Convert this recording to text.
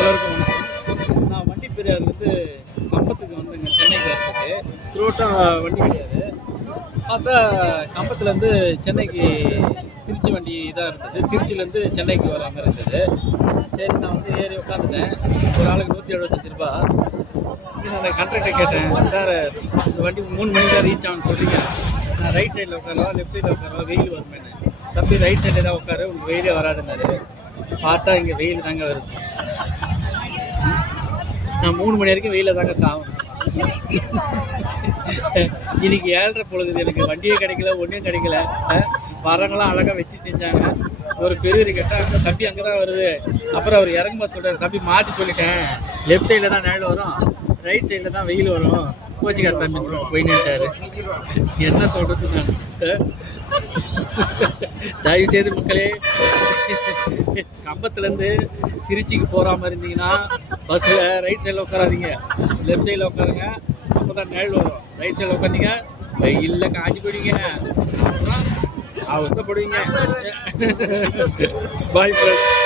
எல்லாருக்கும் வணக்கம். நான் வண்டி பெரியார்லேருந்து கம்பத்துக்கு வந்துங்க சென்னைக்கு வரதுக்கு த்ரூட்டாக வண்டி கிடையாது. பார்த்தா கம்பத்துலேருந்து சென்னைக்கு திருச்சி வண்டி இதாக இருந்தது. திருச்சியிலேருந்து சென்னைக்கு வர மாதிரி இருந்தது. சரி நான் வந்து ஏறி உட்காந்துட்டேன். ஒரு ஆளுக்கு நூற்றி எழுபத்தஞ்சு ரூபா. நான் கண்ட்ரக்டர் கேட்டேன் சார் இந்த வண்டி மூணு மணி தான் ரீச் ஆகும்னு சொல்றீங்க. நான் ரைட் சைடில் உட்காரவா லெஃப்ட் சைடில் உட்காரவா வெயில் வருமேனு தப்பி ரைட் சைடில் தான் உட்காரு உங்களுக்கு வெயிலே வராதுன்னாரு. பார்த்தா இங்கே வெயில் தாங்க வருது. நான் மூணு மணி வரைக்கும் வெயில தாங்க சாகும் இன்னைக்கு ஏழரை பொழுது எனக்கு வண்டியே கிடைக்கல ஒன்றும் கிடைக்கல. மரங்களாம் அழகாக வச்சு செஞ்சாங்க. ஒரு பெரியவர் கேட்டால் அந்த தம்பி அங்கே தான் வருது. அப்புறம் அவர் இறங்கும்போது சொல்கிறார் தம்பி மாற்றி சொல்லிட்டேன். லெஃப்ட் சைடில் தான் நிழல் வரும் ரைட் சைடில் தான் வெயில் வரும். கோச்சிக்கார் தம்பி போய் நின்ட்டாரு என்ன சொல்கிறது நான் தயவு செய்து மக்களே கம்பத்துலேருந்து திருச்சிக்கு போகிற மாதிரி இருந்தீங்கன்னா பஸ்ஸில் ரைட் சைடில் உட்காராதீங்க. லெஃப்ட் சைடில் உட்காருங்க. அப்போ தான் நிழல் வரும். ரைட் சைடில் உட்காந்தீங்க. வெயிலில் காஞ்சி போயிடுவீங்க. அப்புறம் அவஸ்தப்படுவீங்க. பாய் ஃப்ரெண்ட்